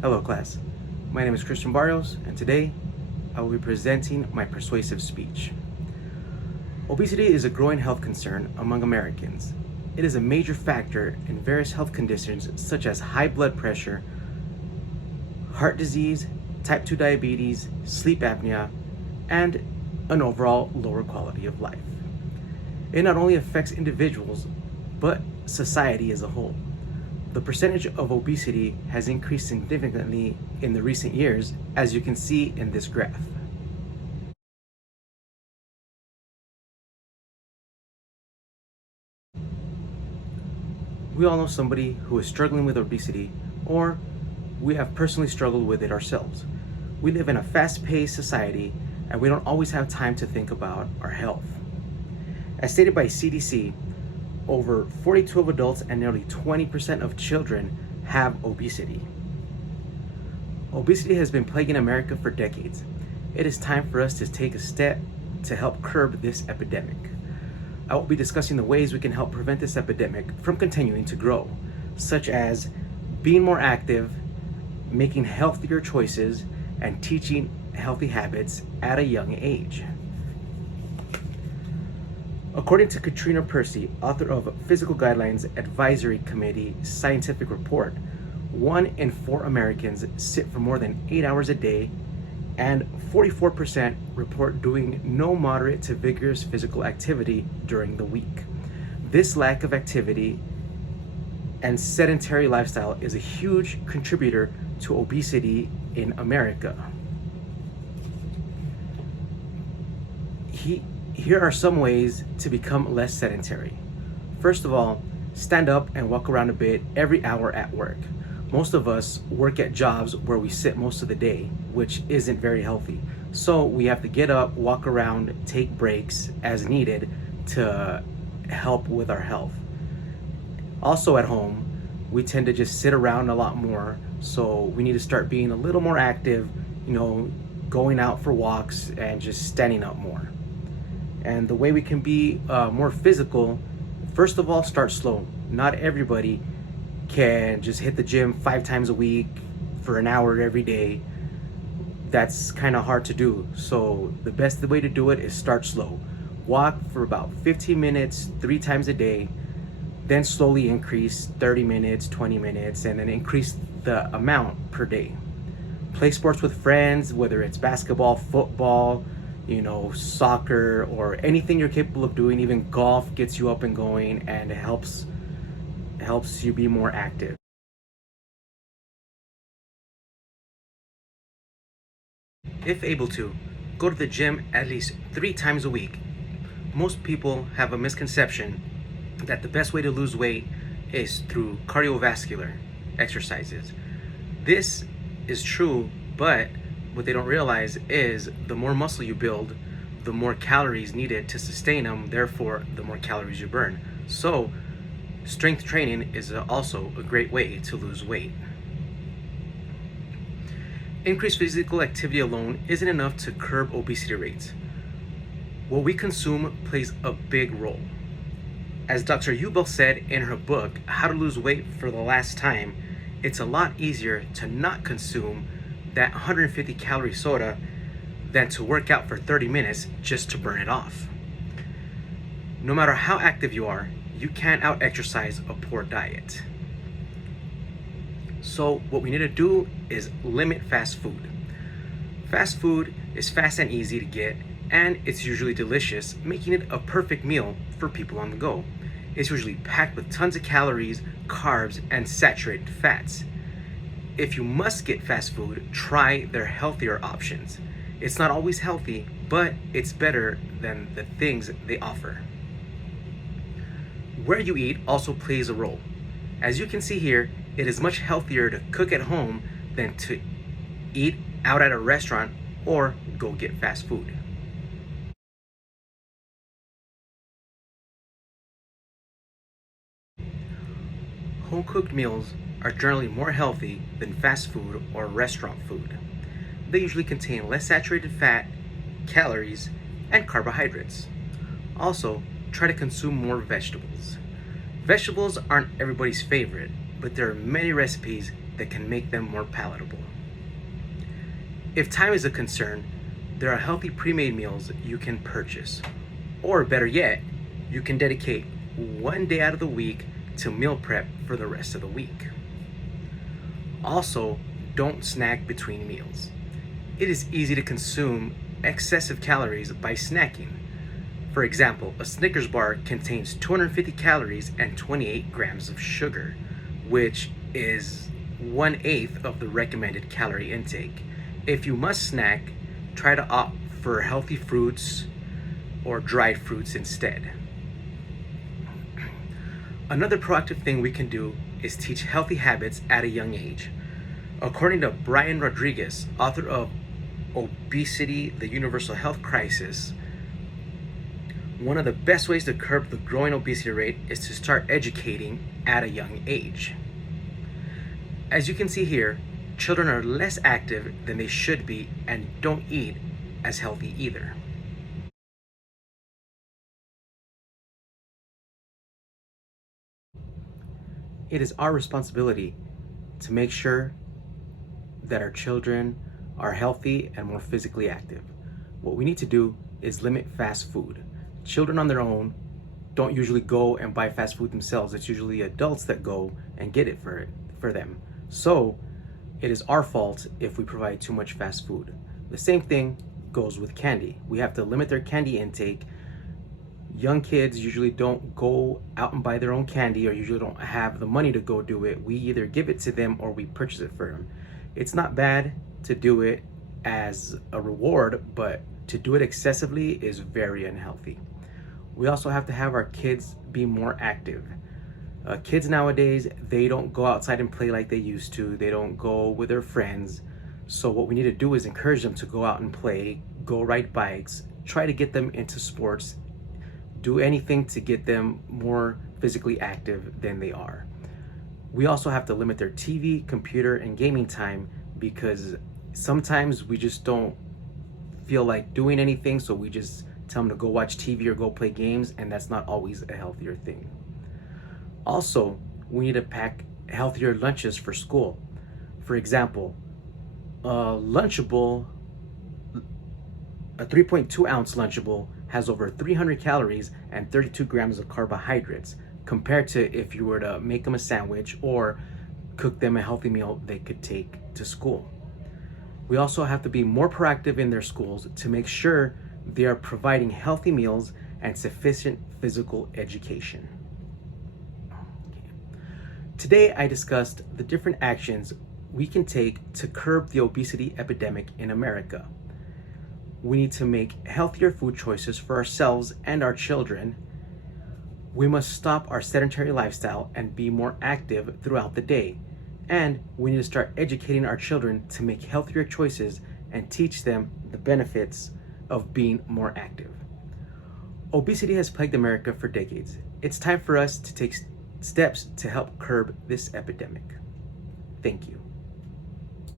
Hello class, my name is Christian Barrios and today I will be presenting my persuasive speech. Obesity is a growing health concern among Americans. It is a major factor in various health conditions such as high blood pressure, heart disease, type 2 diabetes, sleep apnea, and an overall lower quality of life. It not only affects individuals, but society as a whole. The percentage of obesity has increased significantly in the recent years, as you can see in this graph. We all know somebody who is struggling with obesity, or we have personally struggled with it ourselves. We live in a fast-paced society, and we don't always have time to think about our health. As stated by CDC, over 42% of adults and nearly 20% of children have obesity. Obesity has been plaguing America for decades. It is time for us to take a step to help curb this epidemic. I will be discussing the ways we can help prevent this epidemic from continuing to grow, such as being more active, making healthier choices, and teaching healthy habits at a young age. According to Katrina Percy, author of Physical Guidelines Advisory Committee Scientific Report, 1 in 4 Americans sit for more than 8 hours a day, and 44% report doing no moderate to vigorous physical activity during the week. This lack of activity and sedentary lifestyle is a huge contributor to obesity in America. Here are some ways to become less sedentary. First of all, stand up and walk around a bit every hour at work. Most of us work at jobs where we sit most of the day, which isn't very healthy. So we have to get up, walk around, take breaks as needed to help with our health. Also at home, we tend to just sit around a lot more, so we need to start being a little more active, going out for walks and just standing up more. And the way we can be more physical, first of all, start slow. Not everybody can just hit the gym 5 times a week for an hour every day. That's kind of hard to do. So the best way to do it is start slow. Walk for about 15 minutes, 3 times a day, then slowly increase 30 minutes, 20 minutes, and then increase the amount per day. Play sports with friends, whether it's basketball, football, soccer, or anything you're capable of doing. Even golf gets you up and going and it helps you be more active. If able to, go to the gym at least 3 times a week. Most people have a misconception that the best way to lose weight is through cardiovascular exercises. This is true, but what they don't realize is the more muscle you build, the more calories needed to sustain them, therefore the more calories you burn. So strength training is also a great way to lose weight. Increased physical activity alone isn't enough to curb obesity rates. What we consume plays a big role. As Dr. Ubel said in her book, How to Lose Weight for the Last Time, it's a lot easier to not consume that 150 calorie soda than to work out for 30 minutes just to burn it off. No matter how active you are, you can't out-exercise a poor diet. So what we need to do is limit fast food. Fast food is fast and easy to get, and it's usually delicious, making it a perfect meal for people on the go. It's usually packed with tons of calories, carbs, and saturated fats. If you must get fast food, try their healthier options. It's not always healthy, but it's better than the things they offer. Where you eat also plays a role. As you can see here, it is much healthier to cook at home than to eat out at a restaurant or go get fast food. Home-cooked meals are generally more healthy than fast food or restaurant food. They usually contain less saturated fat, calories, and carbohydrates. Also, try to consume more vegetables. Vegetables aren't everybody's favorite, but there are many recipes that can make them more palatable. If time is a concern, there are healthy pre-made meals you can purchase. Or better yet, you can dedicate one day out of the week to meal prep for the rest of the week. Also, don't snack between meals. It is easy to consume excessive calories by snacking. For example, a Snickers bar contains 250 calories and 28 grams of sugar, which is 1/8 of the recommended calorie intake. If you must snack, try to opt for healthy fruits or dried fruits instead. Another proactive thing we can do is teach healthy habits at a young age. According to Brian Rodriguez, author of Obesity, the Universal Health Crisis, one of the best ways to curb the growing obesity rate is to start educating at a young age. As you can see here, children are less active than they should be and don't eat as healthy either. It is our responsibility to make sure that our children are healthy and more physically active. What we need to do is limit fast food. Children on their own don't usually go and buy fast food themselves. It's usually adults that go and get it for them. So it is our fault if we provide too much fast food. The same thing goes with candy. We have to limit their candy intake. Young kids usually don't go out and buy their own candy, or usually don't have the money to go do it. We either give it to them or we purchase it for them. It's not bad to do it as a reward, but to do it excessively is very unhealthy. We also have to have our kids be more active. Kids nowadays, they don't go outside and play like they used to. They don't go with their friends. So what we need to do is encourage them to go out and play, go ride bikes, try to get them into sports, do anything to get them more physically active than they are. We also have to limit their TV, computer, and gaming time, because sometimes we just don't feel like doing anything, so we just tell them to go watch TV or go play games, and that's not always a healthier thing. Also, we need to pack healthier lunches for school. For example, a 3.2 ounce Lunchable has over 300 calories and 32 grams of carbohydrates, compared to if you were to make them a sandwich or cook them a healthy meal they could take to school. We also have to be more proactive in their schools to make sure they are providing healthy meals and sufficient physical education. Today, I discussed the different actions we can take to curb the obesity epidemic in America. We need to make healthier food choices for ourselves and our children. We must stop our sedentary lifestyle and be more active throughout the day. And we need to start educating our children to make healthier choices and teach them the benefits of being more active. Obesity has plagued America for decades. It's time for us to take steps to help curb this epidemic. Thank you.